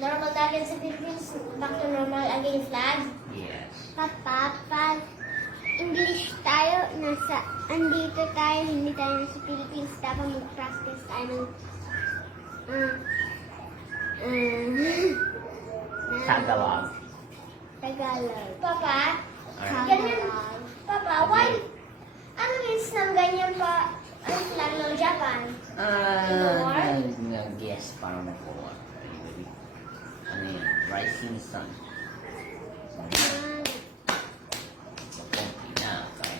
normal natin sa Philippines, back to normal again flag. Yes. Papa, pag English tayo, andito tayo, hindi tayo nasa Philippines, dapat mag-practice tayo ng Tagalog. Tagalog. Papa, Alright. ganyan. Papa, why? Ano means ng ganyan pa ang flag ng Japan? Yes, parang po. Ano yun? Rising sun. Konti na, okay.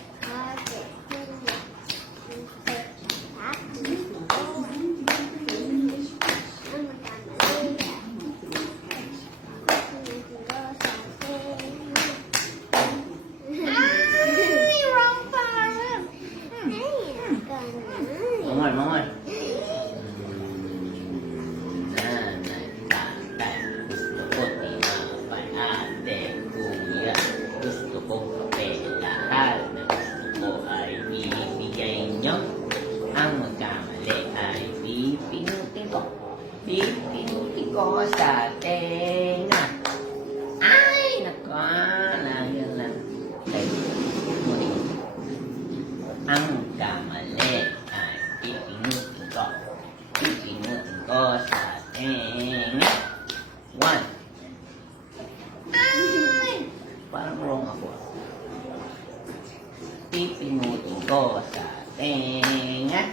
Mangoy, mangoy. Nanay, tatay, gusto ko tinapay, ate, kuya, gusto kong kape, lahat na gusto ko ay bibigay nyo. Ang magkamali ay pipinutin ko sa tenga. Ay, naku, yan lang. Ang kamali ay pipinutin ko sa tenga. 1. Ay! Parang wrong ako. Pipinutin ko sa tenga.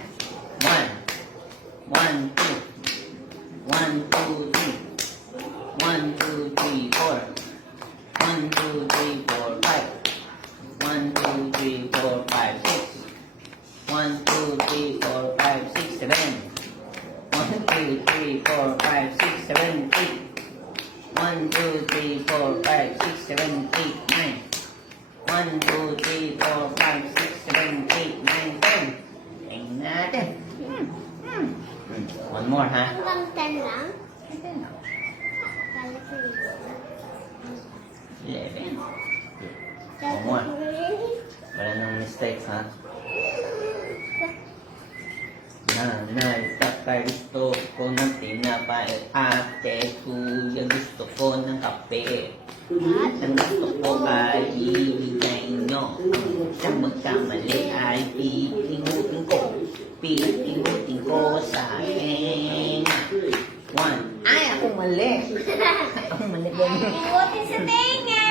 1, 2, 1, 2, 3. 1, 2, 3, 4. 1, 2, 3, 4, 5. 1, 2, 3, 4, 5, 6. 1, 2, 3, 4, 5, 6, 7. 1, 2, 3, 4, 5, 6, 7, 8. 1, 2, 3, 4, 5, 6, 7, 8, 9. 1, 2, 3, 4, 5, 6, 7, 8, 9, 10. Tingnan natin. One more, ha? Hanggang 10 lang? 10 na. Akala ko yun. 11. Sabi more. ko rin. Wala nang mistakes, ha? Nanay, tatay, gusto ko ng tinapay. Ate, kuya, gusto ko ng kape. At ang gusto ko ay ibigay nyo. Ang magkamali ay pipinutin ko sa tenga. 1. Ay, ako mali. Ako mali. Pinutin sa tenga!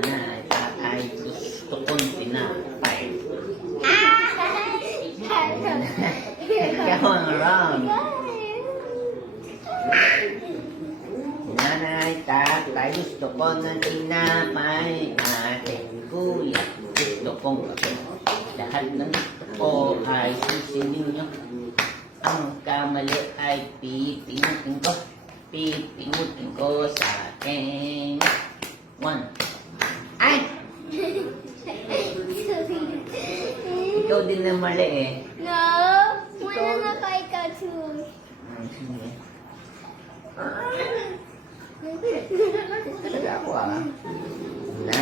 Nanay, tatay, gusto kong tinapay. Ikaw ang wrong. Nanay, tatay, gusto ko ng tinapay. Ate, kuya, gusto kong kape. Lahat ng gusto ko ay sisinin nyo. Ang kamali ay pipinutin ko sa tenga. 1. Ay! Ikaw din na mali eh. No! Wala na pa ikaw too. Sige. Talaga ako ah. Na?